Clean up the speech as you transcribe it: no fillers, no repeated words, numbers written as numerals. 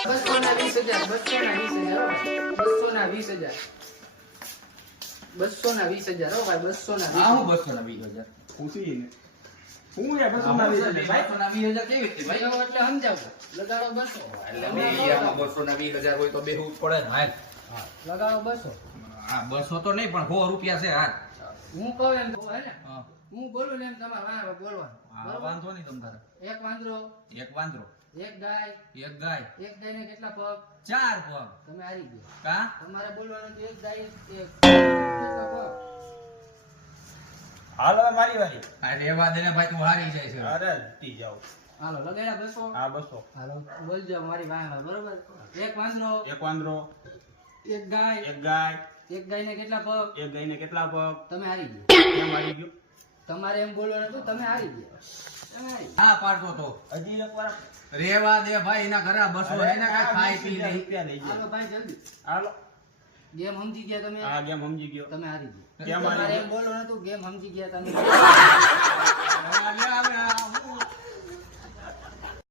220,000 220,000 હો ભાઈ 220,000 હા હું 220,000 પૂછી ને હું યાર 220,000 ભાઈ 220,000 કેવી રીતે ભાઈ એટલે સમજાવો લગાડો 200 એટલે બે યારમાં 220,000 હોય તો બેહવું જ પડે ને હાલ લગાડો 200 હા 200 તો નહીં પણ 100 રૂપિયા છે હાલ હું કહું એમ કહું હે ને હા હું બોલું ને એમ તમારે વાંહે બોલવાનું હા વાંધો નહીં તમ તારે એક વાંદરો એક વાંદરો એક ગાય એક ગાય ને કેટલા પગ 4 પગ તમે હારી ગયા કા તમારે બોલવાનું તો એક ગાય કેટલા પગ હાલ હવે મારી વારી આ રેવા દે ને ભાઈ તું હારી જાય છે અરે ટી જાવ હાલો લગાડ્યા 200 આ 200 હાલો બોલજો મારી વાંહે બરોબર એક વાંદરો એક વાંદરો એક ગાય ને કેટલા પગ એક ગાયને કેટલા પગ તમે હારી ગયા કેમ મારી ગયો તમારે એમ બોલવાનું હતું તમે હારી ગયા તમે હારી હા પાડતો તો હજી એક વાર રેવા દે ભાઈ એના ઘરે 200 એને કાઈ ખાઈ પી લે રૂપિયા લઈ હાલો જાય ભાઈ જલ્દી હાલો ગેમ સમજી ગયા તમે આ ગેમ સમજી ગયો તમે હારી ગયા કેમ હારી તમારે ગયો? એમ બોલવાનું હતું ગેમ સમજી ગયા તમે